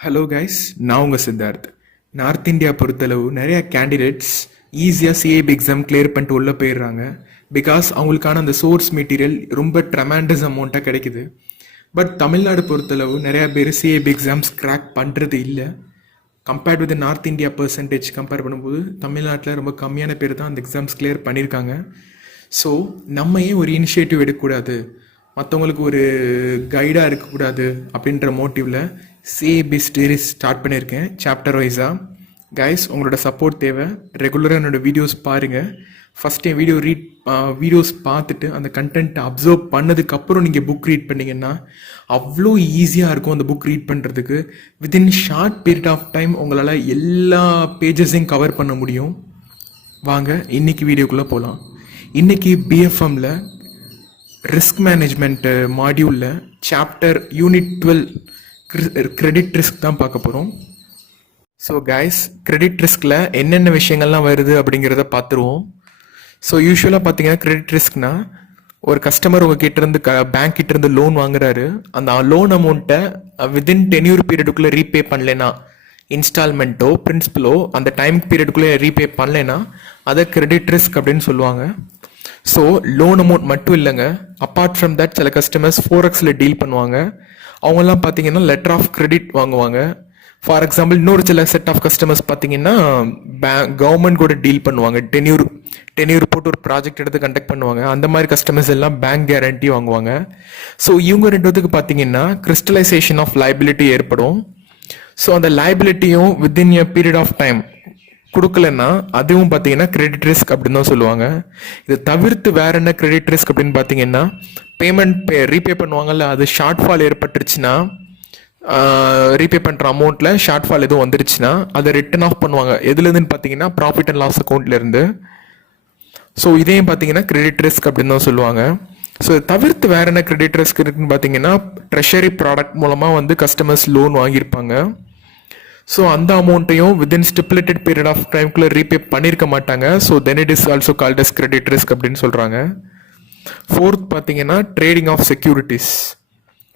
Hello guys, நான் உங்கள் Siddharth. North India பொறுத்தளவு நிறைய கேண்டிடேட்ஸ் ஈஸியாக சிஏபி எக்ஸாம் கிளியர் பண்ணிட்டு உள்ளே போயிடுறாங்க. பிகாஸ் அவங்களுக்கான அந்த சோர்ஸ் மெட்டீரியல் ரொம்ப ட்ரெமெண்டஸ் அமௌண்ட்டாக கிடைக்குது. பட் தமிழ்நாடு பொறுத்தளவு நிறையா பேர் சிஏபி எக்ஸாம்ஸ் கிராக் பண்ணுறது இல்லை. Compared with north India percentage compare பண்ணும்போது தமிழ்நாட்டில் ரொம்ப கம்மியான பேர் தான் அந்த எக்ஸாம்ஸ் கிளியர் பண்ணியிருக்காங்க. ஸோ நம்ம ஏன் ஒரு இனிஷியேட்டிவ் எடுக்கக்கூடாது, மற்றவங்களுக்கு ஒரு கைடாக இருக்கக்கூடாது அப்படின்ற மோட்டிவில் சிஏபி சீரிஸ் ஸ்டார்ட் பண்ணியிருக்கேன் சாப்டர் வைஸாக. கைஸ், உங்களோட சப்போர்ட் தேவை. ரெகுலராக என்னோடய வீடியோஸ் பாருங்கள். ஃபஸ்ட் என் வீடியோஸ் பார்த்துட்டு அந்த கண்டென்ட்டை அப்சர்வ் பண்ணதுக்கப்புறம் நீங்கள் புக் ரீட் பண்ணிங்கன்னா அவ்வளோ ஈஸியாக இருக்கும் அந்த புக் ரீட் பண்ணுறதுக்கு. Within short period of time உங்களால் எல்லா பேஜஸையும் கவர் பண்ண முடியும். வாங்க இன்னைக்கு வீடியோக்குள்ளே போகலாம். இன்றைக்கி பிஎஃப்எம்மில் ரிஸ்க் மேனேஜ்மெண்ட் மாடியூலில் சாப்டர் யூனிட் 12 கிரெடிட் ரிஸ்க் தான் பார்க்க போகிறோம். ஸோ கைஸ், கிரெடிட் ரிஸ்கில் என்னென்ன விஷயங்கள்லாம் வருது அப்படிங்கிறத பார்த்துருவோம். ஸோ யூஸ்வலாக பார்த்தீங்கன்னா கிரெடிட் ரிஸ்க்னா ஒரு கஸ்டமர் உங்கள் கிட்டேருந்து பேங்க் கிட்டேருந்து லோன் வாங்குறாரு. அந்த லோன் அமௌண்ட்டை வித்தின் டென்யூர் பீரியடுக்குள்ளே ரீபே பண்ணலைன்னா, இன்ஸ்டால்மெண்ட்டோ பிரின்சிபலோ அந்த டைம் பீரியடுக்குள்ளே ரீபே பண்ணலைன்னா அதை கிரெடிட் ரிஸ்க் அப்படின்னு சொல்லுவாங்க. ஸோ லோன் அமௌண்ட் மட்டும் இல்லைங்க, அப்பார்ட் ஃப்ரம் தட் சில கஸ்டமர்ஸ் ஃபோரெக்ஸில் டீல் பண்ணுவாங்க. அவங்கெல்லாம் பார்த்தீங்கன்னா லெட்டர் ஆஃப் கிரெடிட் வாங்குவாங்க. ஃபார் எக்ஸாம்பிள் இன்னொரு சில செட் ஆஃப் கஸ்டமர்ஸ் பார்த்தீங்கன்னா கவர்மெண்ட் கூட டீல் பண்ணுவாங்க. டென்யூர் போட்டு ஒரு ப்ராஜெக்ட் எடுத்து கண்டக்ட் பண்ணுவாங்க. அந்த மாதிரி கஸ்டமர்ஸ் எல்லாம் பேங்க் கேரண்டி வாங்குவாங்க. ஸோ இவங்க ரெண்டுத்துக்கு பார்த்தீங்கன்னா கிறிஸ்டலைசேஷன் ஆஃப் லைபிலிட்டி ஏற்படும். ஸோ அந்த லைபிலிட்டியும் within a period of time கொடுக்கலன்னா அதுவும் பார்த்தீங்கன்னா கிரெடிட் ரிஸ்க் அப்படின்னு தான் சொல்லுவாங்க. இதை தவிர்த்து வேற என்ன கிரெடிட் ரிஸ்க் அப்படின்னு பார்த்தீங்கன்னா, பேமெண்ட் ரீபே பண்ணுவாங்கல்ல, அது ஷார்ட் ஃபால் ஏற்பட்டுருச்சுன்னா, ரீபே பண்ணுற அமௌண்ட்டில் ஷார்ட் ஃபால் எதுவும் வந்துருச்சுன்னா அதை ரிட்டர்ன் ஆஃப் பண்ணுவாங்க. எதுலேருந்துன்னு பார்த்தீங்கன்னா ப்ராஃபிட் அண்ட் லாஸ் அக்கௌண்ட்லேருந்து. ஸோ இதையும் பார்த்தீங்கன்னா கிரெடிட் ரிஸ்க் அப்படின்னு தான் சொல்லுவாங்க. ஸோ இதை தவிர்த்து வேற என்ன கிரெடிட் ரிஸ்க் இருக்குன்னு பார்த்தீங்கன்னா, ட்ரெஷரி ப்ராடக்ட் மூலமாக கஸ்டமர்ஸ் லோன் வாங்கியிருப்பாங்க. ஸோ அந்த அமௌண்ட்டையும் வித்தின் ஸ்டிப்புலேட்டட் பீரியட் ஆஃப் டைம்குள்ளே ரீபே பண்ணியிருக்க மாட்டாங்க. So then it is also called as credit risk அப்படின்னு சொல்கிறாங்க. ஃபோர்த் பார்த்தீங்கன்னா ட்ரேடிங் ஆஃப் செக்யூரிட்டிஸ்.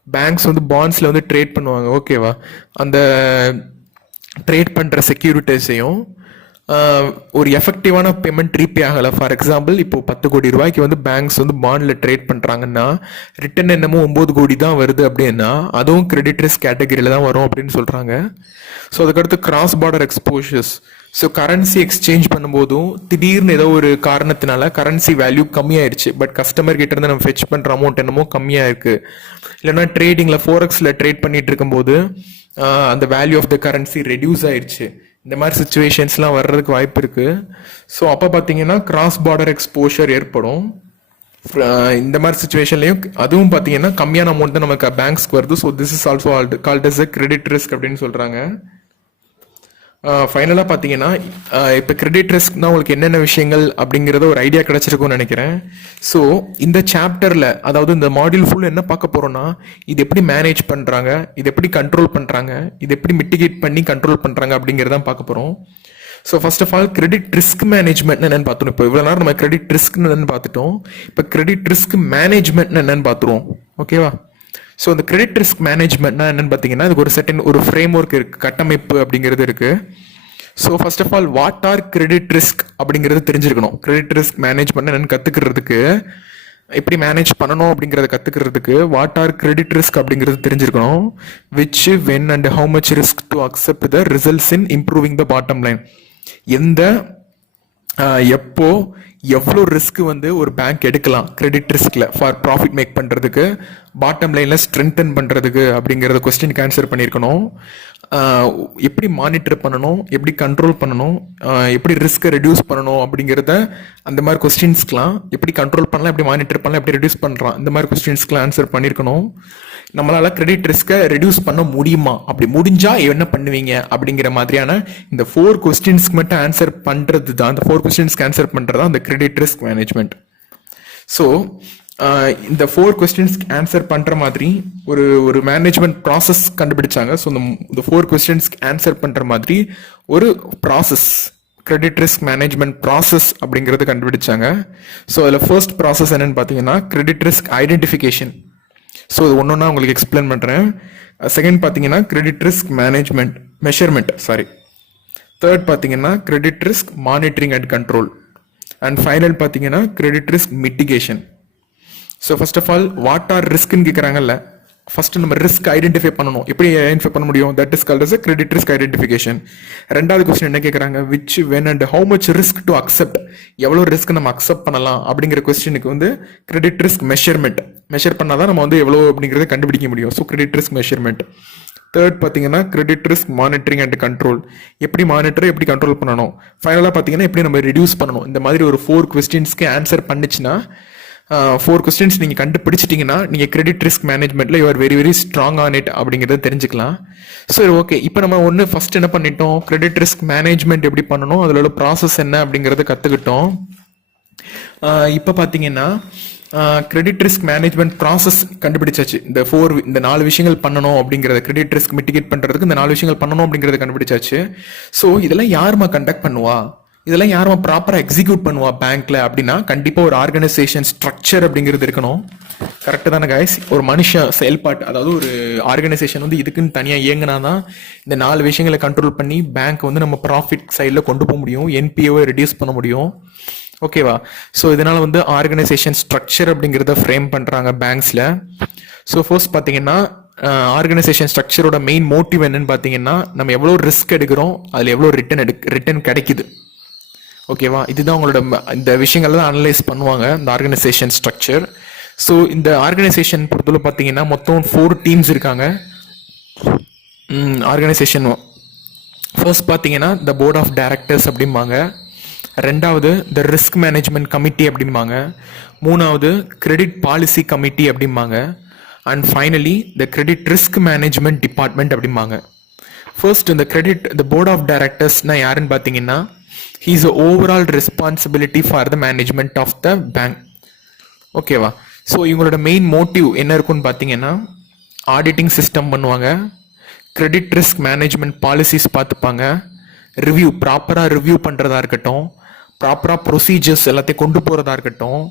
பேங்க்ஸ் பாண்ட்ஸில் ட்ரேட் பண்ணுவாங்க, ஓகேவா? அந்த ட்ரேட் பண்ணுற செக்யூரிட்டிஸையும் ஒரு எஃபெக்டிவான பேமெண்ட் ரீபே ஆகலை. ஃபார் எக்ஸாம்பிள், இப்போ 10 கோடி ரூபாய்க்கு பேங்க்ஸ் பாண்டில் ட்ரேட் பண்ணுறாங்கன்னா ரிட்டர்ன் என்னமோ 9 கோடி தான் வருது அப்படின்னா அதுவும் கிரெடிட் ரிஸ்க் கேட்டகரியில் தான் வரும் அப்படின்னு சொல்கிறாங்க. ஸோ அதுக்கடுத்து cross border exposures. So currency exchange பண்ணும்போதும் திடீர்னு ஏதோ ஒரு காரணத்தினால கரன்சி வேல்யூ கம்மியாயிருச்சு, பட் கஸ்டமர் கிட்ட இருந்து நம்ம ஃபெச் பண்ணுற அமௌண்ட் என்னமோ கம்மியாக இருக்கு. இல்லைன்னா ட்ரேடிங்கில் ஃபோரெக்ஸில் ட்ரேட் பண்ணிட்டு இருக்கும்போது அந்த value of the currency reduce ஆயிடுச்சு. இந்த மாதிரி சுச்சுவேஷன்ஸ்லாம் வர்றதுக்கு வாய்ப்பு இருக்கு. ஸோ அப்போ பார்த்தீங்கன்னா கிராஸ் பார்டர் எக்ஸ்போஷர் ஏற்படும். இந்த மாதிரி சுச்சுவேஷன்லையும் அதுவும் பார்த்தீங்கன்னா கம்மியான அமௌண்ட் தான் நமக்கு பேங்க்ஸ்க்கு வருது. So this is also called as a credit risk அப்படின்னு சொல்றாங்க. ஃபைனலாக பார்த்தீங்கன்னா இப்போ கிரெடிட் ரிஸ்க்னா உங்களுக்கு என்னென்ன விஷயங்கள் அப்படிங்கிறத ஒரு ஐடியா கிடைச்சிருக்கும்னு நினைக்கிறேன். ஸோ இந்த சாப்டரில், அதாவது இந்த மாடியூல் ஃபுல் என்ன பார்க்க போகிறோம்னா, இது எப்படி மேனேஜ் பண்ணுறாங்க, இது எப்படி கண்ட்ரோல் பண்ணுறாங்க, இது எப்படி மிட்டிகேட் பண்ணி கண்ட்ரோல் பண்ணுறாங்க அப்படிங்கிறதான் பார்க்க போகிறோம். So first of all credit risk management என்னன்னு பார்த்துட்டோம். இப்போ இவ்வளோ நேரம் நம்ம கிரெடிட் ரிஸ்க் என்னன்னு பார்த்துட்டோம். இப்போ கிரெடிட் ரிஸ்க் மேனேஜ்மெண்ட் என்னன்னு பார்த்துருவோம், ஓகேவா? ஸோ இந்த கிரெடிட் ரிஸ்க் மேனேஜ்மெண்ட்னா என்னன்னு பார்த்தீங்கன்னா, அதுக்கு ஒரு செட்டின் ஒரு ஃப்ரேம் ஒர்க் இருக்கு, கட்டமைப்பு அப்படிங்கிறது இருக்கு. So first of all what are credit risk அப்படிங்கிறது தெரிஞ்சிருக்கணும். கிரெடிட் ரிஸ்க் மேனேஜ்மெண்ட் என்னன்னு கத்துக்கிறதுக்கு, எப்படி மேனேஜ் பண்ணணும் அப்படிங்கிறத கத்துக்கிறதுக்கு வாட் ஆர் கிரெடிட் ரிஸ்க் அப்படிங்கிறது தெரிஞ்சிருக்கணும். Which, when and how much risk to accept the results in improving the bottom line. எந்த எப்போ எவ்வளோ ரிஸ்க் ஒரு பேங்க் எடுக்கலாம் கிரெடிட் ரிஸ்க்ல ஃபார் ப்ராஃபிட் மேக் பண்ணுறதுக்கு, பாட்டம் லைன்ல ஸ்ட்ரென்தன் பண்ணுறதுக்கு அப்படிங்கிறத கொஸ்டினுக்கு ஆன்சர் பண்ணியிருக்கணும். எப்படி மானிட்டர் பண்ணணும், எப்படி கண்ட்ரோல் பண்ணணும், எப்படி ரிஸ்க்கை ரெடியூஸ் பண்ணணும் அப்படிங்கிறத, அந்த மாதிரி கொஸ்டின்ஸ்க்கெலாம் எப்படி கண்ட்ரோல் பண்ணலாம், எப்படி மானிட்டர் பண்ணலாம், எப்படி ரெடியூஸ் பண்ணுறான், இந்த மாதிரி கொஸ்டின்ஸ்க்கெலாம் ஆன்சர் பண்ணியிருக்கணும். நம்மளால கிரெடிட் ரிஸ்க்கை ரெடியூஸ் பண்ண முடியுமா, அப்படி முடிஞ்சா என்ன பண்ணுவீங்க அப்படிங்கிற மாதிரியான இந்த 4 கொஸ்டின்ஸ்க்கு மட்டும் ஆன்சர் பண்றது தான், அந்த 4 கொஸ்டின்ஸ்க்கு ஆன்சர் பண்றது தான் இந்த கிரெடிட் ரிஸ்க் மேனேஜ்மெண்ட். ஸோ இந்த 4 கொஸ்டின்ஸ்க்கு ஆன்சர் பண்ற மாதிரி ஒரு மேனேஜ்மெண்ட் ப்ராசஸ் கண்டுபிடிச்சாங்க. ஸோ இந்த 4 கொஸ்டின்ஸ்க்கு ஆன்சர் பண்ற மாதிரி ஒரு process, credit risk management process அப்படிங்கிறது கண்டுபிடிச்சாங்க. ஸோ அதில் ஃபர்ஸ்ட் ப்ராசஸ் என்னன்னு பார்த்தீங்கன்னா கிரெடிட் ரிஸ்க் ஐடென்டிஃபிகேஷன். ஸோ இது ஒன்று ஒன்றா உங்களுக்கு எக்ஸ்பிளைன் பண்ணுறேன். செகண்ட் பார்த்தீங்கன்னா credit risk management measurement sorry. Third பார்த்தீங்கன்னா credit risk monitoring and control. And final பார்த்தீங்கன்னா credit risk mitigation. So first of all what are ரிஸ்க்னு கேட்குறாங்கல்ல, ஃபர்ஸ்ட் நம்ம ரிஸ்க் ஐடென்டிஃபை பண்ணணும். எப்படி ஐடென்டிஃபை பண்ண முடியும்? That is called as credit risk identification. ரெண்டாவது கொஸ்டின் என்ன கேட்குறாங்க, which when and how much risk to accept, எவ்வளோ ரிஸ்க் நம்ம அக்செப்ட் பண்ணலாம் அப்படிங்கிற கொஸ்டினுக்கு வந்து கிரெடிட் ரிஸ்க் மெஷர்மெண்ட் மெஷர் பண்ணாதான் நம்ம வந்து எவ்வளோ அப்படிங்கிறத கண்டுபிடிக்க முடியும். So credit risk measurement. Third பார்த்தீங்கன்னா credit risk monitoring and control, எப்படி மானிட்டர் எப்படி கண்ட்ரோல் பண்ணணும். ஃபைனலாக பார்த்தீங்கன்னா எப்படி நம்ம ரெடியூஸ் பண்ணணும். இந்த மாதிரி ஒரு 4 கொஸ்டின்ஸ்க்கு ஆன்சர் பண்ணிச்சுன்னா 4 கொஸ்டின்ஸ் நீங்கள் கண்டுபிடிச்சிட்டிங்கன்னா நீங்கள் கிரெடிட் ரிஸ்க் மேனேஜ்மெண்ட்டில் you are very very strong on it அப்படிங்கிறத தெரிஞ்சுக்கலாம். சரி ஓகே, இப்போ நம்ம ஃபர்ஸ்ட் என்ன பண்ணிட்டோம், கிரெடிட் ரிஸ்க் மேனேஜ்மெண்ட் எப்படி பண்ணணும், அதில் உள்ள ப்ராசஸ் என்ன அப்படிங்கிறத கற்றுக்கிட்டோம். இப்போ பார்த்தீங்கன்னா கிரெடிட் ரிஸ்க் மேனேஜ்மெண்ட் ப்ராசஸ் கண்டுபிடிச்சாச்சு. இந்த 4 விஷயங்கள் பண்ணணும் அப்படிங்கிறத, கிரெடிட் ரிஸ்க் மிட்டிகேட் பண்ணுறதுக்கு இந்த 4 விஷயங்கள் பண்ணணும் அப்படிங்கிறத கண்டுபிடிச்சாச்சு. ஸோ இதெல்லாம் யாருமா கண்டக்ட் பண்ணுவா, இதெல்லாம் யாருமா ப்ராப்பராக எக்ஸிக்யூட் பண்ணுவா பேங்க்ல அப்படின்னா கண்டிப்பாக ஒரு ஆர்கனைசேஷன் ஸ்ட்ரக்சர் அப்படிங்கிறது இருக்கணும். கரெக்டு தானே கைஸ்? ஒரு மனுஷன் செயல்பாட்டு, அதாவது ஒரு ஆர்கனைசேஷன் வந்து இதுக்குன்னு தனியாக இயங்கினா தான் இந்த 4 விஷயங்களை கண்ட்ரோல் பண்ணி பேங்க் வந்து நம்ம ப்ராஃபிட் சைடில் கொண்டு போக முடியும், என்பிஓவை ரெடியூஸ் பண்ண முடியும். ஓகேவா? ஸோ இதனால வந்து ஆர்கனைசேஷன் ஸ்ட்ரக்சர் அப்படிங்கிறத ஃப்ரேம் பண்ணுறாங்க பேங்க்ஸில். ஸோ ஃபர்ஸ்ட் பார்த்தீங்கன்னா ஆர்கனைசேஷன் ஸ்ட்ரக்சரோட மெயின் மோட்டிவ் என்னன்னு பார்த்தீங்கன்னா நம்ம எவ்வளோ ரிஸ்க் எடுக்கிறோம், அதில் எவ்வளோ ரிட்டர்ன் கிடைக்குது. ஓகேவா? இதுதான் உங்களோட இந்த விஷயங்கள்லாம் அனலைஸ் பண்ணுவாங்க இந்த ஆர்கனைசேஷன் ஸ்ட்ரக்சர். ஸோ இந்த ஆர்கனைசேஷன் பொறுத்தவரை பார்த்தீங்கன்னா மொத்தம் 4 டீம்ஸ் இருக்காங்க ஆர்கனைசேஷன். ஃபர்ஸ்ட் பார்த்தீங்கன்னா த போர்ட் ஆஃப் டைரக்டர்ஸ் அப்படிம்பாங்க. ரெண்டாவது த ரிஸ்க் மேனேஜ்மெண்ட் கமிட்டி அப்படிம்பாங்க. மூணாவது கிரெடிட் பாலிசி கமிட்டி அப்படிம்பாங்க. And finally the credit risk management department அப்படிம்பாங்க. ஃபர்ஸ்ட் இந்த போர்ட் ஆஃப் டைரக்டர்ஸ்னா யாருன்னு பார்த்தீங்கன்னா he is the overall responsibility for the management of the bank. ஓகேவா? ஸோ இவங்களோட மெயின் மோட்டிவ் என்ன இருக்குன்னு பார்த்தீங்கன்னா ஆடிட்டிங் சிஸ்டம் பண்ணுவாங்க, கிரெடிட் ரிஸ்க் மேனேஜ்மெண்ட் பாலிசிஸ் பார்த்துப்பாங்க, ப்ராப்பராக ரிவ்யூ பண்ணுறதா இருக்கட்டும், ப்ராப்பராக ப்ரொசீஜர்ஸ் எல்லாத்தையும் கொண்டு போகிறதா இருக்கட்டும்,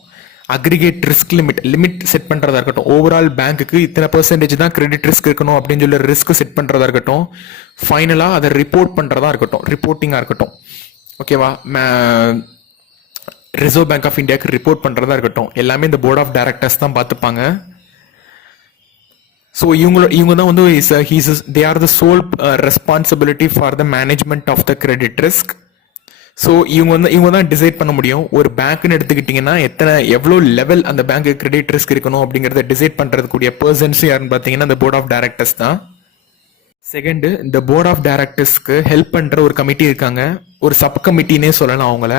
அக்ரிகேட் ரிஸ்க் லிமிட் செட் பண்ணுறதா இருக்கட்டும், ஓவரால் பேங்க்குக்கு இத்தனை % தான் கிரெடிட் ரிஸ்க் இருக்கணும் அப்படின்னு சொல்லி ரிஸ்க் செட் பண்ணுறதா இருக்கட்டும், ஃபைனலாக அதை ரிப்போர்ட் பண்ணுறதா இருக்கட்டும், ரிப்போர்ட்டிங்காக இருக்கட்டும். ஓகேவா? ரிசர்வ் பேங்க் ஆஃப் இந்தியாவுக்கு ரிப்போர்ட் பண்ணுறதா இருக்கட்டும், எல்லாமே இந்த போர்ட் ஆஃப் டைரக்டர்ஸ் தான் பார்த்துப்பாங்க. ஸோ இவங்க தான் வந்து they are the sole responsibility for the management of the credit risk. So இவங்க தான் டிசைட் பண்ண முடியும். ஒரு பேங்க்னு எடுத்துக்கிட்டிங்கன்னா எவ்வளோ லெவல் அந்த பேங்க்கு கிரெடிட் ரிஸ்க் இருக்கணும் அப்படிங்கிறத டிசைட் பண்ணுறதுக்கூடிய பர்சன்ஸ் யாருன்னு பார்த்தீங்கன்னா இந்த போர்ட் ஆஃப் டைரக்டர்ஸ் தான். செகண்டு, இந்த போர்ட் ஆஃப் டைரக்டர்ஸ்க்கு ஹெல்ப் பண்ணுற ஒரு கமிட்டி இருக்காங்க, ஒரு சப் கமிட்டினே சொல்லலாம் அவங்கள.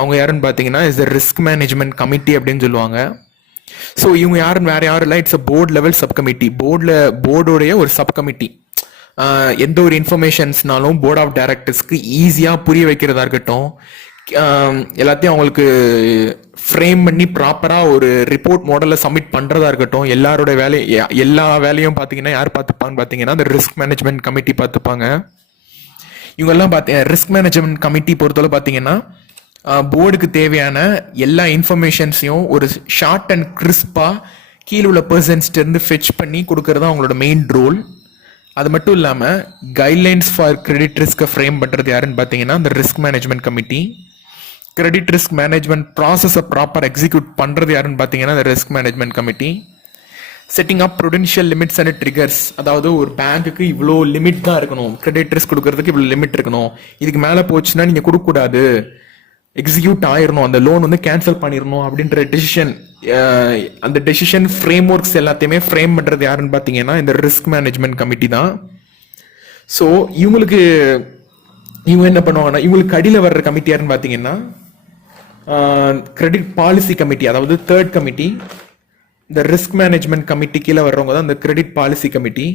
அவங்க யாருன்னு பார்த்தீங்கன்னா is the risk management committee அப்படின்னு சொல்லுவாங்க. ஸோ இவங்க யாருன்னு வேற யாரும் இல்லை, it's a board level sub committee. போர்டோடைய ஒரு சப் கமிட்டி. எந்த ஒரு இன்ஃபர்மேஷன்ஸ்னாலும் போர்ட் ஆஃப் டைரக்டர்ஸ்க்கு ஈஸியாக புரிய வைக்கிறதா இருக்கட்டும், எல்லாத்தையும் அவங்களுக்கு ஃப்ரேம் பண்ணி ப்ராப்பராக ஒரு ரிப்போர்ட் மாடலில் சப்மிட் பண்ணுறதா இருக்கட்டும், எல்லா வேலையும் பார்த்தீங்கன்னா யார் பார்த்துப்பாங்கன்னு பார்த்தீங்கன்னா இந்த ரிஸ்க் மேனேஜ்மெண்ட் கமிட்டி பார்த்துப்பாங்க. இவங்கெல்லாம் ரிஸ்க் மேனேஜ்மெண்ட் கமிட்டி பொறுத்தவரை பார்த்தீங்கன்னா போர்டுக்கு தேவையான எல்லா இன்ஃபர்மேஷன்ஸையும் ஒரு ஷார்ட் அண்ட் கிறிஸ்பாக கீழே உள்ள பர்சன்ஸ்டேருந்து ஃபெச் பண்ணி கொடுக்கறது அவங்களோட மெயின் ரோல். அது மட்டும் இல்லாமல் கைட்லைன்ஸ் ஃபார் கிரெடிட் ரிஸ்க்கை ஃப்ரேம் பண்ணுறது யாருன்னு பார்த்தீங்கன்னா இந்த risk management committee. Credit risk management ப்ராசஸை ப்ராப்பர் எக்ஸிக்யூட் பண்ணுறது யாருன்னு பார்த்தீங்கன்னா இந்த risk management committee. Setting up Prudential limits and triggers, அதாவது ஒரு பேங்க்குக்கு இவ்வளோ லிமிட் தான் இருக்கணும், கிரெடிட் ரிஸ்க் கொடுக்கறதுக்கு இவ்வளோ லிமிட் இருக்கணும், இதுக்கு மேலே போச்சுன்னா நீங்கள் கொடுக்கக்கூடாது, எக்ஸிக்யூட் ஆயிடணும், அந்த லோன் வந்து கேன்சல் பண்ணிடணும் அப்படின்ற டெசிஷன், அந்த டெசிஷன் ஃப்ரேம் ஒர்க்ஸ் எல்லாத்தையுமே ஃப்ரேம் பண்ணுறது யாருன்னு பார்த்தீங்கன்னா இந்த ரிஸ்க் மேனேஜ்மெண்ட் கமிட்டி தான். ஸோ இவங்க என்ன பண்ணுவாங்கன்னா இவங்களுக்கு அடியில் வர்ற கமிட்டி யாருன்னு பார்த்தீங்கன்னா கிரெடிட் பாலிசி கமிட்டி, அதாவது தேர்ட் கமிட்டி. இந்த ரிஸ்க் மேனேஜ்மெண்ட் கமிட்டி கீழே வர்றவங்க தான் இந்த கிரெடிட் பாலிசி கமிட்டி.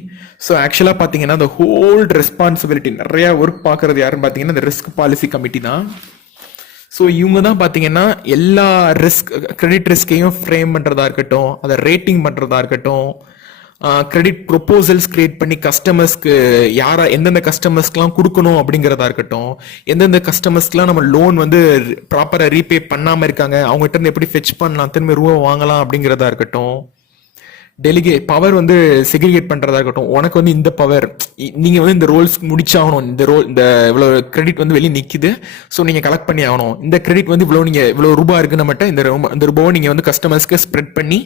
ஸோ ஆக்சுவலாக பார்த்தீங்கன்னா இந்த ஹோல் ரெஸ்பான்சிபிலிட்டி நிறைய ஒர்க் பார்க்கறது யாருன்னு பார்த்தீங்கன்னா இந்த ரிஸ்க் பாலிசி கமிட்டி தான். ஸோ இவங்க தான் பார்த்தீங்கன்னா எல்லா கிரெடிட் ரிஸ்கையும் ஃப்ரேம் பண்ணுறதா இருக்கட்டும், அதை ரேட்டிங் பண்ணுறதா இருக்கட்டும், கிரெடிட் ப்ரொபோசல்ஸ் கிரியேட் பண்ணி கஸ்டமர்ஸ்க்கு எந்தெந்த கஸ்டமர்ஸ்க்குலாம் கொடுக்கணும் அப்படிங்கிறதா இருக்கட்டும், எந்தெந்த கஸ்டமர்ஸ்க்குலாம் நம்ம லோன் வந்து ப்ராப்பராக ரீபே பண்ணாமல் இருக்காங்க அவங்ககிட்ட இருந்து எப்படி ஃபெச் பண்ணலாம், திரும்ப ரூபா வாங்கலாம் அப்படிங்கிறதா இருக்கட்டும், பவர் வந்து செக்ரிகேட் பண்றதா இருக்கட்டும், உனக்கு வந்து இந்த பவர், நீங்க வந்து இந்த ரோல்ஸ் முடிச்சாகணும், இந்த இவ்வளவு கிரெடிட் வந்து வெளியே நிக்குது, ஸோ நீங்க கலெக்ட் பண்ணி ஆகணும், இந்த கிரெடிட் வந்து இவ்வளவு ரூபாய் இருக்கு நம்மகிட்ட, இந்த ரூபாவை நீங்க வந்து கஸ்டமர்ஸ்க்கு ஸ்ப்ரெட் பண்ணி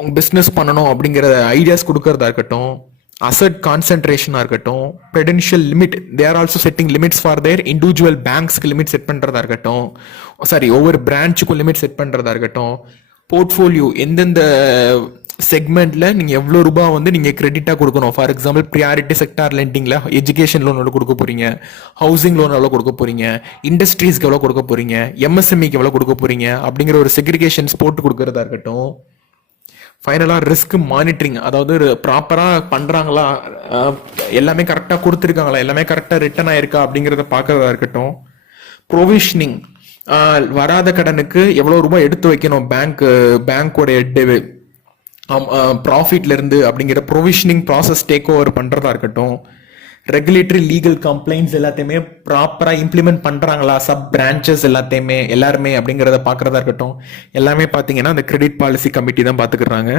உங்க பிசினஸ் பண்ணணும் அப்படிங்கிற ஐடியாஸ் கொடுக்கறதா இருக்கட்டும், அசட் கான்சென்ட்ரேஷனா இருக்கட்டும், prudential limit, they are also setting limits for their individual பேங்க்ஸ்க்கு லிமிட் செட் பண்றதா இருக்கட்டும், ஒவ்வொரு பிரான்ச்சுக்கும் லிமிட் செட் பண்றதா இருக்கட்டும், போர்ட்ஃபோலியோ எந்தெந்த செக்மெண்ட்ல நீங்க எவ்வளவு ரூபாய் வந்து நீங்க கிரெடிட்டா கொடுக்கணும். ஃபார் எக்ஸாம்பிள் ப்ரியாரிட்டி செக்டார் லெண்டிங்ல எஜுகேஷன் லோன் எவ்வளவு கொடுக்க போறீங்க, ஹவுசிங் லோன் எவ்வளவு கொடுக்க போறீங்க, இண்டஸ்ட்ரீஸ்க்கு எவ்வளவு கொடுக்க போறீங்க, எம்எஸ்எம்இக்கு எவ்வளவு கொடுக்க போறீங்க அப்படிங்கிற ஒரு செக்ரிகேஷன்ஸ் போட்டு கொடுக்கறதா இருக்கட்டும். ஃபைனலா ரிஸ்க் மானிட்டரிங், அதாவது ப்ராப்பரா பண்றாங்களா, எல்லாமே கரெக்டா கொடுத்துருக்காங்களா, எல்லாமே கரெக்டா ரிட்டர்ன் ஆயிருக்கா அப்படிங்கறத பாக்குறதா இருக்கட்டும். ப்ரொவிஷனிங், வராத கடனுக்கு எவ்வளவு ரூபாய் எடுத்து வைக்கணும் பேங்கோட ப்ராஃபிட்ல இருந்து அப்படிங்கிற ப்ரொவிஷனிங் ப்ராசஸ் டேக் ஓவர் பண்றதா இருக்கட்டும். ரெகுலேட்டரி லீகல் கம்ப்ளைண்ட்ஸ் எல்லாத்தையுமே ப்ராப்பரா இம்ப்ளிமெண்ட் பண்றாங்களா சப் பிரான்ச்சஸ் எல்லாருமே அப்படிங்கறத பாக்குறதா இருக்கட்டும். எல்லாமே பாத்தீங்கன்னா அந்த கிரெடிட் பாலிசி கமிட்டி தான் பாத்துக்கிறாங்க.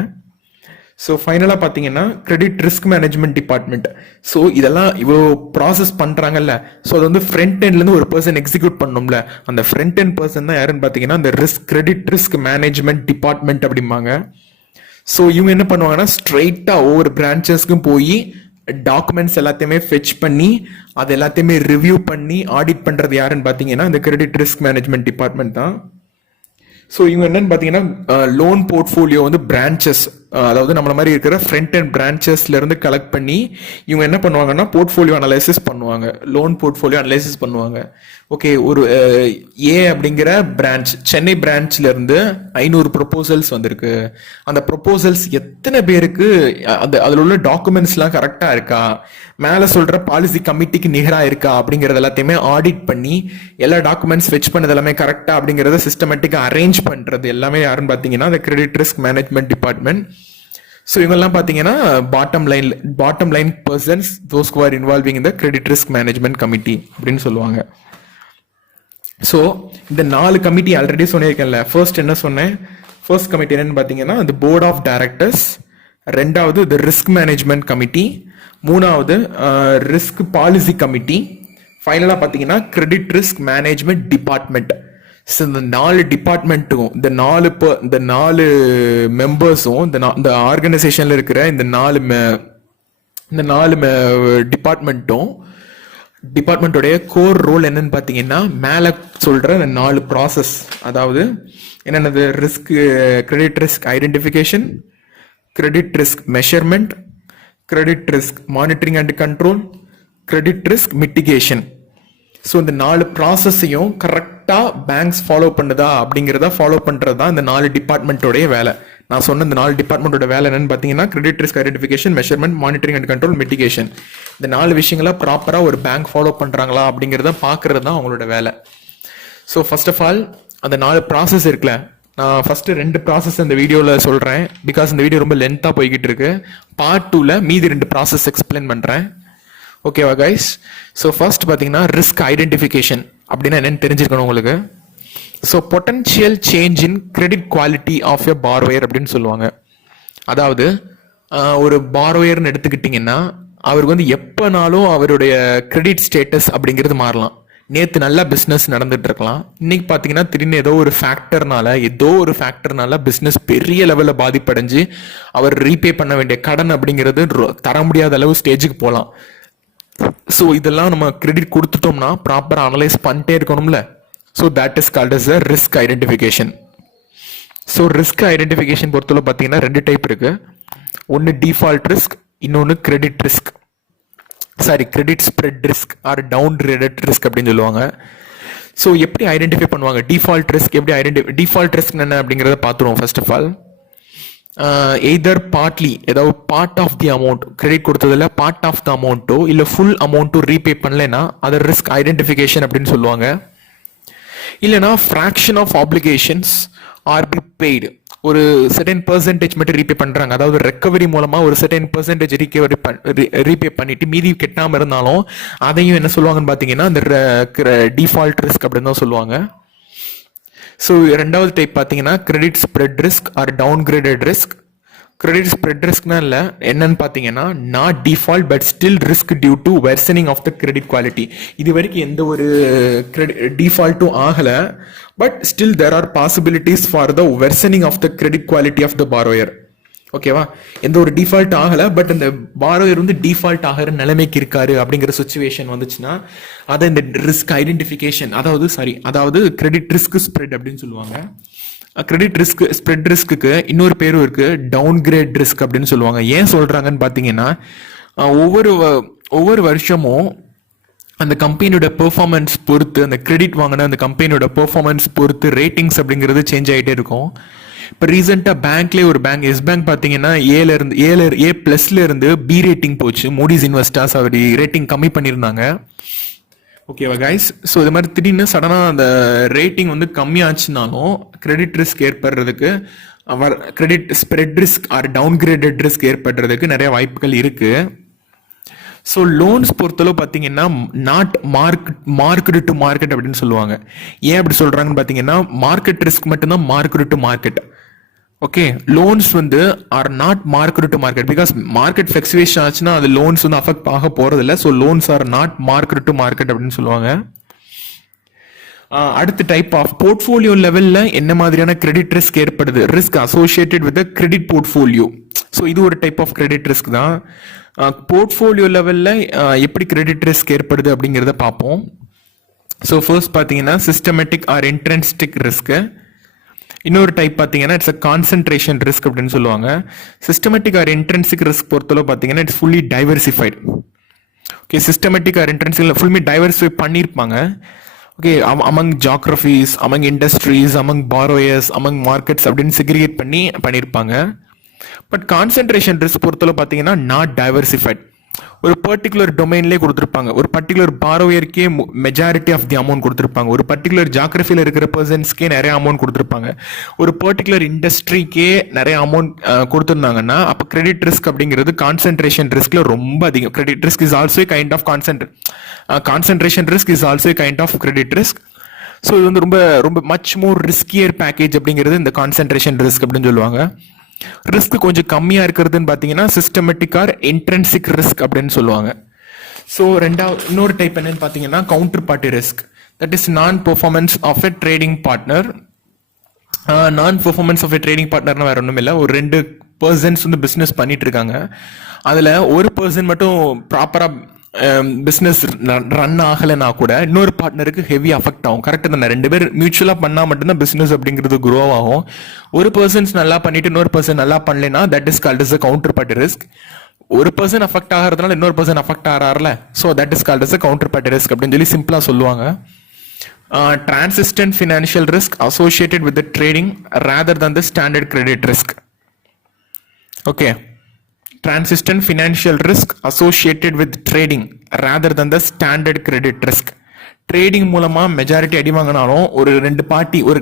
ஸோ ஃபைனலாக பார்த்தீங்கன்னா credit risk management department. So இதெல்லாம் இவ்வளோ ப்ராசஸ் பண்ணுறாங்கல்ல, ஸோ அது வந்து ஃப்ரண்ட் எண்ட்லேருந்து ஒரு பர்சன் எக்ஸிக்யூட் பண்ணணும்ல, அந்த ஃப்ரண்ட் எண்ட் பர்சன் தான் யாருன்னு பார்த்தீங்கன்னா அந்த கிரெடிட் ரிஸ்க் மேனேஜ்மெண்ட் டிபார்ட்மெண்ட் அப்படிம்பாங்க. ஸோ இவங்க என்ன பண்ணுவாங்கன்னா ஸ்ட்ரைட்டாக ஒவ்வொரு பிரான்ச்சஸ்க்கும் போய் டாக்குமெண்ட்ஸ் எல்லாத்தையுமே ஃபெச் பண்ணி அது எல்லாத்தையுமே ரிவ்யூ பண்ணி ஆடிட் பண்ணுறது யாருன்னு பார்த்தீங்கன்னா இந்த கிரெடிட் ரிஸ்க் மேனேஜ்மெண்ட் டிபார்ட்மெண்ட் தான். ஸோ இவங்க என்னன்னு பார்த்தீங்கன்னா லோன் போர்ட்ஃபோலியோ வந்து பிரான்ச்சஸ், அதாவது நம்மள மாதிரி இருக்கிற ஃப்ரண்ட் அண்ட் பிரான்ச்சஸ்ல இருந்து கலெக்ட் பண்ணி இவங்க என்ன பண்ணுவாங்கன்னா போர்ட்ஃபோலியோ அனலைசிஸ் பண்ணுவாங்க, லோன் போர்ட்ஃபோலியோ அனலைசிஸ் பண்ணுவாங்க. ஓகே, ஒரு ஏ அப்படிங்கிற பிரான்ச், சென்னை பிரான்ச்ல இருந்து 500 ப்ரொபோசல்ஸ் வந்திருக்கு. அந்த ப்ரொபோசல்ஸ் எத்தனை பேருக்கு அதில் உள்ள டாக்குமெண்ட்ஸ்லாம் கரெக்டா இருக்கா, மேல சொல்ற பாலிசி கமிட்டிக்கு நிகரா இருக்கா அப்படிங்கறது எல்லாத்தையுமே ஆடிட் பண்ணி எல்லா டாக்குமெண்ட்ஸ் ஃபெச் பண்ணது எல்லாமே கரெக்டா அப்படிங்கறத சிஸ்டமேட்டிக்கா அரேஞ்ச் பண்றது எல்லாமே யாருன்னு பாத்தீங்கன்னா அந்த credit risk management department. So இவங்கெல்லாம் பார்த்தீங்கன்னா bottom line persons, those who are involving in the credit risk management committee அப்படின்னு சொல்லுவாங்க. ஸோ இந்த 4 கமிட்டி ஆல்ரெடி சொல்லியிருக்கேன்ல. ஃபர்ஸ்ட் என்ன சொன்னேன், ஃபர்ஸ்ட் கமிட்டி என்னன்னு பார்த்தீங்கன்னா the போர்ட் ஆஃப் டைரக்டர்ஸ், ரெண்டாவது the ரிஸ்க் மேனேஜ்மெண்ட் கமிட்டி, மூணாவது ரிஸ்க் பாலிசி கமிட்டி, ஃபைனலாக பார்த்தீங்கன்னா credit risk management department. So இந்த 4 டிபார்ட்மெண்ட்டும் இந்த 4 மெம்பர்ஸும் இந்த ஆர்கனைசேஷன்ல இருக்கிற இந்த 4 டிபார்ட்மெண்ட்டோடைய கோர் ரோல் என்னன்னு பார்த்தீங்கன்னா மேலே சொல்ற 4 ப்ராசஸ், அதாவது என்னென்னது, credit risk identification, credit risk measurement, credit risk monitoring and control, credit risk mitigation. So இந்த 4 ப்ராசஸையும் கரெக்டா பேங்க்ஸ் ஃபாலோ பண்ணுதா அப்படிங்கிறத ஃபாலோ பண்றது தான் இந்த 4 டிபார்ட்மெண்ட்டோடைய வேலை. நான் சொன்ன இந்த 4 டிபார்ட்மெண்ட்டோட வேலை என்னன்னு பார்த்தீங்கன்னா credit risk identification, measurement, monitoring and control, mitigation. இந்த 4 விஷயங்கள ப்ராப்பரா ஒரு பேங்க் ஃபாலோ பண்றாங்களா அப்படிங்கிறத பாக்குறது தான் அவங்களோட வேலை. ஸோ ஃபர்ஸ்ட் ஆஃப் ஆல் அந்த 4 ப்ராசஸ் இருக்குல்ல, நான் ஃபர்ஸ்ட் 2 ப்ராசஸ் இந்த வீடியோல சொல்றேன், பிகாஸ் இந்த வீடியோ ரொம்ப லென்த்தா போய்கிட்டு இருக்கு. பார்ட் 2ல மீதி 2 ப்ராசஸ் எக்ஸ்பிளைன் பண்றேன். ஓகேவா கைஸ்? ஸோ ஃபர்ஸ்ட் பார்த்தீங்கன்னா ரிஸ்க் ஐடென்டிஃபிகேஷன் அப்படின்னா என்னன்னு தெரிஞ்சிருக்கணும் உங்களுக்கு. So potential change in credit quality of a borrower அப்படின்னு சொல்லுவாங்க. அதாவது ஒரு பார்வேயர்னு எடுத்துக்கிட்டிங்கன்னா அவருக்கு வந்து எப்போனாலும் அவருடைய கிரெடிட் ஸ்டேட்டஸ் அப்படிங்கிறது மாறலாம். நேற்று நல்லா பிஸ்னஸ் நடந்துட்டு இருக்கலாம், இன்னைக்கு பார்த்தீங்கன்னா திடீர்னு ஏதோ ஒரு ஃபேக்டர்னால பிஸ்னஸ் பெரிய லெவலில் பாதிப்படைஞ்சு அவர் ரீபே பண்ண வேண்டிய கடன் அப்படிங்கிறது தர முடியாத அளவு ஸ்டேஜுக்கு போகலாம். ஸோ இதெல்லாம் நம்ம கிரெடிட் கொடுத்துட்டோம்னா ப்ராப்பராக அனலைஸ் பண்ணிட்டே இருக்கணும்ல. So that is called as a risk identification. So risk identification பொறுத்தவரை பார்த்தீங்கன்னா 2 டைப் இருக்கு. ஒன்று டிஃபால்ட் ரிஸ்க், இன்னொன்று credit spread risk or downgraded risk அப்படின்னு சொல்லுவாங்க. ஸோ எப்படி ஐடென்டிஃபை பண்ணுவாங்க டிஃபால்ட் ரிஸ்க், டிஃபால்ட் ரிஸ்க் என்ன அப்படிங்கிறத பார்த்துருவோம். First of all either partly, ஏதாவது part of the amount credit கொடுத்ததுல பார்ட் ஆஃப் த அமௌண்ட்டோ இல்லை ஃபுல் அமௌண்ட்டோ ரீபே பண்ணலைன்னா அதை ரிஸ்க் ஐடென்டிஃபிகேஷன் அப்படின்னு சொல்லுவாங்க. இல்லைனா fraction of applications are be paid, ஒரு செர்டன் பெர்சன்டேஜ் மட்டும் ரீபே பண்றாங்க, அதாவது ரெக்கவரி மூலமா ஒரு செர்டன் பெர்சன்டேஜ் ரீபே பண்ணிட்டு மீதி கெட்டாம இருந்தாலும் அதையும் என்ன சொல்லுவாங்கன்னு பாத்தீங்கன்னா அந்த டிஃபால்ட் ரிஸ்க் அப்படின்னு தான் சொல்லுவாங்க. ஸோ 2வது டைப் பார்த்தீங்கன்னா credit spread risk or downgraded risk. Credit spread ரிஸ்க்னா இல்லை, என்னன்னு பார்த்தீங்கன்னா not default but still risk due to worsening of the credit quality. இது வரைக்கும் எந்த ஒரு டிஃபால்ட்டும் ஆகலை, but still there are possibilities for the worsening of the credit quality of the borrower. ஓகேவா, எந்த ஒரு டிஃபால்ட் ஆகலை, பட் அந்த பாரோயர் வந்து டிஃபால்ட் ஆகிற நிலைமைக்கு இருக்காரு அப்படிங்கிற சுச்சுவேஷன் வந்துச்சுன்னா அதை இந்த ரிஸ்க் ஐடென்டிஃபிகேஷன், அதாவது கிரெடிட் ரிஸ்க் ஸ்ப்ரெட் அப்படின்னு சொல்லுவாங்க. கிரெடிட் ரிஸ்க் ஸ்ப்ரெட் ரிஸ்க்கு இன்னொரு பேரும் இருக்கு, டவுன் கிரேட் ரிஸ்க் அப்படின்னு சொல்லுவாங்க. ஏன் சொல்றாங்கன்னு பார்த்தீங்கன்னா ஒவ்வொரு வருஷமும் அந்த கம்பெனியோட பெர்ஃபார்மன்ஸ் பொறுத்து, அந்த கிரெடிட் வாங்கின அந்த கம்பெனியோட பெர்ஃபார்மன்ஸ் பொறுத்து ரேட்டிங்ஸ் அப்படிங்கிறது சேஞ்ச் ஆகிட்டே இருக்கும். இப்போ ரீசெண்டாக பேங்க்லேயே ஒரு பேங்க், எஸ் பேங்க் பார்த்தீங்கன்னா A+ இருந்து B ரேட்டிங் போச்சு. மூடிஸ் இன்வெஸ்டர்ஸ் அப்படி ரேட்டிங் கம்மி பண்ணியிருந்தாங்க. ஓகேவா கைஸ், ஸோ இது மாதிரி திடீர்னு சடனாக அந்த ரேட்டிங் வந்து கம்மியாச்சுனாலும் கிரெடிட் ரிஸ்க் ஏற்படுறதுக்கு, credit spread risk or downgraded risk ஏற்படுறதுக்கு நிறைய வாய்ப்புகள் இருக்கு. ஸோ லோன்ஸ் பொறுத்தளவு பார்த்தீங்கன்னா நாட் மார்க்கெட் டு மார்க்கெட் அப்படின்னு சொல்லுவாங்க. ஏன் அப்படி சொல்றாங்கன்னு பார்த்தீங்கன்னா மார்க்கெட் ரிஸ்க் மட்டும்தான் market to market. Okay, loans வந்து are not market to market because market fluctuation ஆச்சுன்னா அது லோன்ஸ் வந்து அஃபெக்ட் ஆக போறது இல்லை. So loans are not market to market அப்படின்னு சொல்லுவாங்க. அடுத்த டைப் ஆஃப் போர்ட்ஃபோலியோ லெவல்ல என்ன மாதிரியான கிரெடிட் ரிஸ்க் ஏற்படுது, risk associated with credit portfolio. So இது ஒரு டைப் ஆஃப் கிரெடிட் ரிஸ்க் தான். போர்ட்ஃபோலியோ லெவல்ல எப்படி கிரெடிட் ரிஸ்க் ஏற்படுது அப்படிங்கிறத பார்ப்போம். ஸோ ஃபர்ஸ்ட் பார்த்தீங்கன்னா சிஸ்டமேட்டிக் ஆர் இன்ட்ரென்ஸ்டிக் ரிஸ்க். இன்னொரு டைப் பார்த்தீங்கன்னா இட்ஸ் அ கான்சென்ட்ரேஷன் ரிஸ்க் அப்படின்னு சொல்லுவாங்க. சிஸ்டமேட்டிக் ஆர் இன்ட்ரென்சிக் ரிஸ்க் பொறுத்தளவு பார்த்தீங்கன்னா it's fully diversified. Okay, systematic or intrinsic fully diversify பண்ணியிருப்பாங்க. Okay, among geographies, among industries, among borrowers, among markets அப்படின்னு segregate பண்ணியிருப்பாங்க. But concentration risk பொறுத்தளவு பார்த்தீங்கன்னா நாட் டைவர்சிஃபைட். ஒரு பர்டிகுலர் டொமைன்லேயே கொடுத்துருப்பாங்க. ஒரு பர்டிகுலர் பாரோயருக்கே மெஜாரிட்டி ஆஃப் தி அமௌண்ட் கொடுத்துருப்பாங்க. ஒரு பர்டிகுலர் ஜியாகிரபியில் இருக்கிற பர்சன்ஸ்க்கே நிறைய அமௌண்ட் கொடுத்துருப்பாங்க. ஒரு பர்டிகுலர் இண்டஸ்ட்ரிக்கே நிறைய அமௌண்ட் கொடுத்துருந்தாங்கன்னா அப்போ கிரெடிட் ரிஸ்க் அப்படிங்கிறது கான்சென்ட்ரேஷன் ரிஸ்க்ல ரொம்ப அதிகம். Credit risk is also kind of concentration risk is also kind of credit risk. So இது வந்து ரொம்ப ரொம்ப மச் மோர் ரிஸ்கியர் பேக்கேஜ் அப்படிங்கிறது இந்த கான்சென்ட்ரேஷன் ரிஸ்க் அப்படின்னு சொல்லுவாங்க. ரிஸ்க் கொஞ்சம் கம்மியா இருக்கிறதுன்னு பாத்தீங்கன்னா சிஸ்டமேட்டிக் ஆர் இன்ட்ரென்சிக் ரிஸ்க் அப்படின்னு சொல்லுவாங்க. ஸோ இன்னொரு டைப் என்னன்னு பாத்தீங்கன்னா counterparty risk, that is non performance of a trading partner. Non performance of a trading பார்ட்னர்னா வேற ஒன்றும் இல்லை, ஒரு 2 பர்சன்ஸ் வந்து பிஸ்னஸ் பண்ணிட்டு இருக்காங்க. அதுல ஒரு பர்சன் மட்டும் ப்ராப்பரா பிஸ்னஸ் ரன் ஆகலைன்னா கூட இன்னொரு பார்ட்னருக்கு ஹெவி அஃபெக்ட் ஆகும். கரெக்ட் தானே? 2 பேர் மியூச்சுவலா பண்ணா மட்டும்தான் பிசினஸ் அப்படிங்கிறது க்ரோ ஆகும். ஒரு பர்சன்ஸ் நல்லா பண்ணிட்டு இன்னொரு பர்சன் நல்லா பண்ணலைன்னா that is called as a counterparty risk. ஒரு பர்சன் அஃபெக்ட் ஆகிறதுனால இன்னொரு பர்சன் அஃபெக்ட் ஆகிறார்ல, so that is called as a counterparty risk அப்படின்னு சொல்லி சிம்பிளா சொல்லுவாங்க. Transistent financial risk associated with the trading rather than the standard credit risk. Okay. Transistent financial risk associated with trading rather than the standard credit risk. Trading மூலமா majority அடி வாங்கினாலும், ஒரு 2 party ஒரு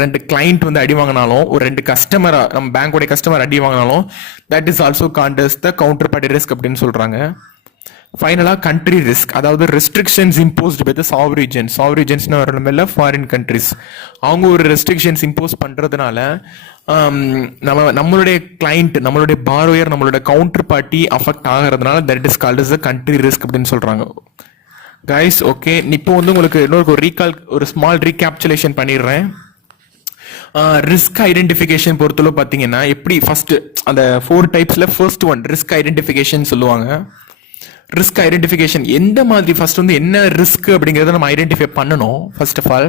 2 client வந்து அடி வாங்கினாலும், ஒரு 2 கஸ்டமரா நம்ம பேங்கோட கஸ்டமர் அடி வாங்கினாலும் that is also called as the counterparty risk அப்படின்னு சொல்றாங்க. ஃபைனலா கண்ட்ரி ரிஸ்க், அதாவது restrictions imposed by the sovereigns. சாவரிஜன்ஸ்னா வரல ஃபாரின் கண்ட்ரிஸ், அவங்க ஒரு ரெஸ்ட்ரிக்ஷன்ஸ் இம்போஸ் பண்றதுனால நம்மளுடைய கிளைண்ட், நம்மளுடைய பாரோயர், நம்மளோட கவுண்டர் பார்ட்டி அஃபெக்ட் ஆகிறதுனால that is called as the country risk அப்படின்னு சொல்றாங்க. கைஸ் ஓகே, இப்போ வந்து உங்களுக்கு இன்னொரு ஒரு ஸ்மால் ரீகேப்சுலேஷன் பண்ணிடுறேன். ரிஸ்க் ஐடென்டிஃபிகேஷன் பொறுத்தளவு பார்த்தீங்கன்னா எப்படி ஃபர்ஸ்ட் அந்த 4 டைப்ஸ்ல ஃபர்ஸ்ட் ஒன் ரிஸ்க் ஐடென்டிஃபிகேஷன் சொல்லுவாங்க. ரிஸ்க் ஐடென்டிஃபிகேஷன் எந்த மாதிரி ஃபர்ஸ்ட் வந்து என்ன ரிஸ்க் அப்படிங்கிறத நம்ம ஐடென்டிஃபை பண்ணணும். First of all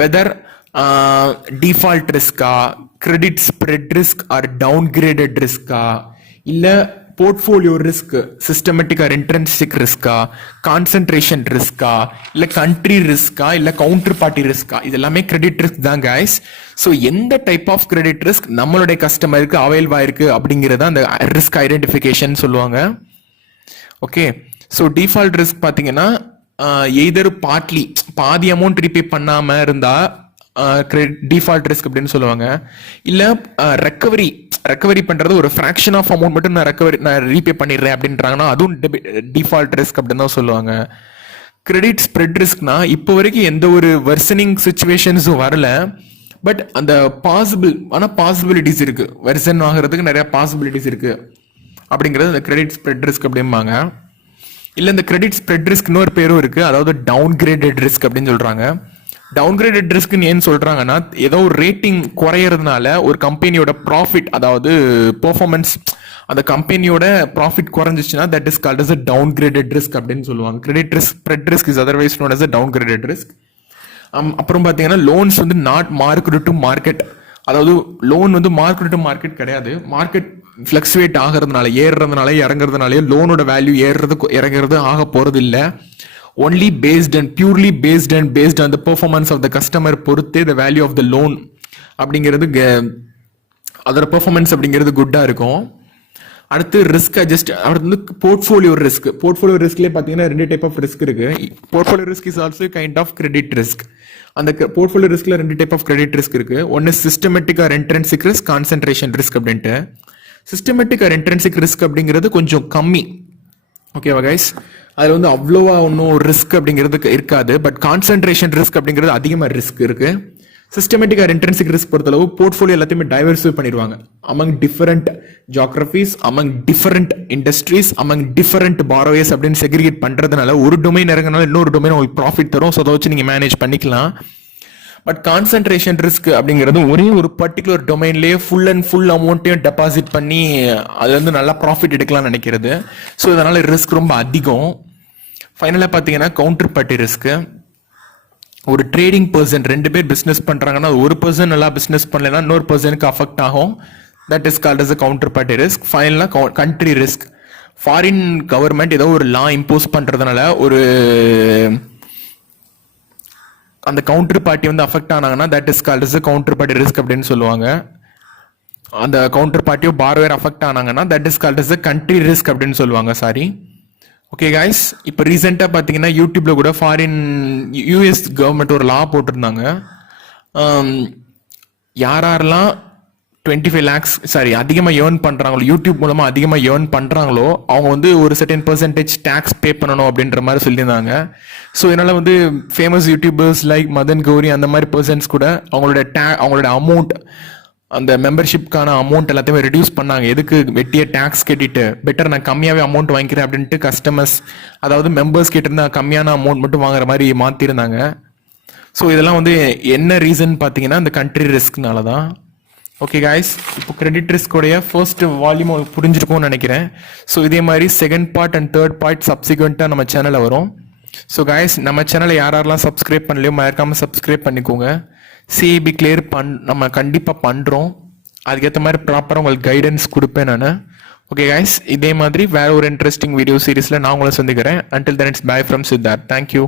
whether default ரிஸ்கா, credit spread risk or downgraded ரிஸ்கா, இல்ல portfolio risk, systematic or intrinsic ரிஸ்கா, கான்சென்ட்ரேஷன் ரிஸ்கா, இல்ல கண்ட்ரி ரிஸ்கா, இல்ல கவுண்டர் பார்ட்டி ரிஸ்கா, இது எல்லாமே கிரெடிட் ரிஸ்க் தான் கைஸ். ஸோ எந்த டைப் ஆஃப் கிரெடிட் ரிஸ்க் நம்மளுடைய கஸ்டமருக்கு அவைலபிளா இருக்கு அப்படிங்கறத அந்த ரிஸ்க் ஐடென்டிஃபிகேஷன் சொல்லுவாங்க. ஓகே, ஸோ டிஃபால்ட் ரிஸ்க் பார்த்தீங்கன்னா எய்தர் பார்ட்லி பாதி அமௌண்ட் ரீபே பண்ணாம இருந்தா டிஃபால்ட் ரிஸ்க் அப்படின்னு சொல்லுவாங்க. இல்ல ரெக்கவரி பண்றது ஒரு ஃபிராக்ஷன் ஆஃப் அமௌண்ட் மட்டும் நான் ரீபே பண்ணிடுறேன் அப்படின்றாங்கன்னா அதுவும் டிஃபால்ட் ரிஸ்க் அப்படின்னு தான் சொல்லுவாங்க. கிரெடிட் ஸ்ப்ரெட் ரிஸ்க்னா இப்போ வரைக்கும் எந்த ஒரு வர்சனிங் சிச்சுவேஷன்ஸும் வரல, பட் அந்த பாசிபிலிட்டிஸ் இருக்கு, வெர்சன் ஆகிறதுக்கு நிறைய பாசிபிலிட்டிஸ் இருக்கு அப்படிங்கிறது அந்த கிரெடிட் ஸ்ப்ரெட் ரிஸ்க் அப்படிம்பாங்க. இல்லை இந்த கிரெடிட் ஸ்ப்ரெட் ரிஸ்க் இன்னொரு பேரும் இருக்கு, அதாவது டவுன் கிரேடட் ரிஸ்க் அப்படின்னு சொல்றாங்க. டவுன் கிரேடட் ரிஸ்க்னு ஏன்னு சொல்றாங்கன்னா, ஏதோ ஒரு ரேட்டிங் குறையறதுனால ஒரு கம்பெனியோட ப்ராஃபிட், அதாவது பெர்ஃபார்மன்ஸ், அந்த கம்பெனியோட ப்ராஃபிட் குறைஞ்சிச்சுன்னா that is called as a downgraded risk அப்படின்னு சொல்லுவாங்க. Credit risk spread risk is otherwise known as a downgraded risk. அப்புறம் பார்த்தீங்கன்னா லோன்ஸ் வந்து நாட் மார்க்கெட் டு மார்க்கெட், அதாவது லோன் வந்து மார்க்கெட் டு மார்க்கெட் கிடையாது. மார்க்கெட் ஃபிளக்சுவேட் ஆகிறதுனால, ஏறுறதுனால இறங்குறதுனாலே லோனோட வேல்யூ இறங்குறது ஆக போறது இல்லை. Only purely based on the performance of the customer பொறுத்தே the value of the loan அப்படிங்கிறது, அதோட பெர்ஃபார்மன்ஸ் அப்படிங்கிறது குட்டா இருக்கும். அடுத்து ரிஸ்க் அட்ஜஸ்ட், அடுத்து வந்து போர்ட்ஃபோலியோ ரிஸ்க். போர்ட்ஃபோலியோ ரிஸ்க்லேயே பார்த்தீங்கன்னா 2 டைப் ஆஃப் ரிஸ்க் இருக்கு. Portfolio risk is also kind of credit risk. அந்த போர்ட்ஃபோலியோ ரிஸ்க்ல 2 டைப் ஆஃப் கிரெடிட் ரிஸ்க் இருக்கு. ஒன்னு systematic or intrinsic risk, concentration risk அப்படின்ட்டு. சிஸ்டமேட்டிக் ஆர் இன்ட்ரின்சிக் ரிஸ்க் அப்படிங்கிறது கொஞ்சம் கம்மி, ஓகேவா கைஸ்? அதில் வந்து அவ்வளோவா ஒன்றும் ரிஸ்க் அப்படிங்கிறது இருக்காது. பட் கான்சென்ட்ரேஷன் ரிஸ்க் அப்படிங்கிறது அதிகமாக ரிஸ்க் இருக்கு. சிஸ்டமேட்டிக் ஆர் இன்ட்ரின்சிக் ரிஸ்க் பொறுத்தளவு போர்ட்ஃபோலியோ எல்லாத்தையுமே டைவர்சிஃபை பண்ணிடுவாங்க. Among different geographies, among different industries, among different borrowers அப்படின்னு செக்ரிகேட் பண்ணுறதுனால ஒரு டொமைன் இறங்கினால இன்னொரு டொமைன் உங்களுக்கு ப்ராஃபிட் தரும். ஸோ அதை வச்சு நீங்கள் மேனேஜ் பண்ணிக்கலாம். பட் கான்சென்ட்ரேஷன் ரிஸ்க் அப்படிங்கிறது ஒரே ஒரு பர்டிகுலர் டொமைன்லேயே ஃபுல் அமௌண்ட்டையும் டெபாசிட் பண்ணி அதுல இருந்து நல்லா ப்ராஃபிட் எடுக்கலாம்னு நினைக்கிறது. ஸோ இதனால ரிஸ்க் ரொம்ப அதிகம். ஃபைனலாக பார்த்தீங்கன்னா கவுண்டர் பார்ட்டி ரிஸ்க். ஒரு ட்ரேடிங் பர்சன் 2 பேர் பிஸ்னஸ் பண்ணுறாங்கன்னா ஒரு பர்சன் நல்லா பிஸ்னஸ் பண்ணலைன்னா இன்னொரு பர்சனுக்கு அஃபெக்ட் ஆகும். That is called as a counterparty risk. ஃபைனலாக கண்ட்ரி ரிஸ்க். ஃபாரின் கவர்மெண்ட் ஏதோ ஒரு லா இம்போஸ் பண்ணுறதுனால ஒரு அந்த கவுண்டர் பார்ட்டி வந்து அஃபெக்ட் ஆனாங்கன்னா that is called as counterparty risk அப்படின்னு சொல்லுவாங்க. அந்த கவுண்டர் பார்ட்டியோ பாரோயர் அஃபெக்ட் ஆனாங்கன்னா that is called as country risk அப்படின்னு சொல்லுவாங்க. Sorry, okay guys. இப்போ ரீசெண்டாக பார்த்தீங்கன்னா யூடியூப்ல கூட யூஎஸ் கவர்மெண்ட் ஒரு லா போட்டிருந்தாங்க. யாரெல்லாம் 25 lakhs அதிகமாக ஏர்ன் பண்ணுறாங்களோ, யூடியூப் மூலமாக அதிகமாக ஏர்ன் பண்ணுறாங்களோ அவங்க வந்து ஒரு certain percentage டேக்ஸ் பே பண்ணணும் அப்படின்ற மாதிரி சொல்லியிருந்தாங்க. ஸோ இதனால் வந்து famous YouTubers like Madan Gowri அந்த மாதிரி பர்சன்ஸ் கூட அவங்களோட அமௌண்ட், அந்த மெம்பர்ஷிப்கான அமௌண்ட் எல்லாத்தையுமே ரெடியூஸ் பண்ணாங்க. எதுக்கு வெட்டிய டேக்ஸ் கட்டிட்டு பெட்டர் நான் கம்மியாகவே அமௌண்ட் வாங்கிக்கிறேன் அப்படின்ட்டு கஸ்டமர்ஸ், அதாவது மெம்பர்ஸ் கிட்ட இருந்தால் கம்மியான அமௌண்ட் மட்டும் வாங்குற மாதிரி மாற்றிருந்தாங்க. ஸோ இதெல்லாம் வந்து என்ன ரீசன் பார்த்தீங்கன்னா இந்த கண்ட்ரி ரிஸ்க்னால தான். ஓகே காய்ஸ், இப்போ கிரெடிட் ரிஸ்கோடைய ஃபர்ஸ்ட் வால்யூம் உங்களுக்கு புரிஞ்சிருக்கும்னு நினைக்கிறேன். ஸோ இதே மாதிரி second part and third part சப்சிக்வெண்ட்டாக நம்ம சேனலில் வரும். ஸோ காய்ஸ், நம்ம சேனலை யாரெல்லாம் சப்ஸ்கிரைப் பண்ணலையோ மறக்காமல் சப்ஸ்கிரைப் பண்ணிக்கோங்க. சிஏபி கிளியர் நம்ம கண்டிப்பாக பண்ணுறோம். அதுக்கேற்ற மாதிரி ப்ராப்பராக உங்களுக்கு கைடன்ஸ் கொடுப்பேன் நான். ஓகே காய்ஸ், இதே மாதிரி வேற ஒரு இன்ட்ரெஸ்டிங் வீடியோ சீரீஸில் நான் உங்களை சந்திக்கிறேன். Until then it's by from Siddharth. Thank you.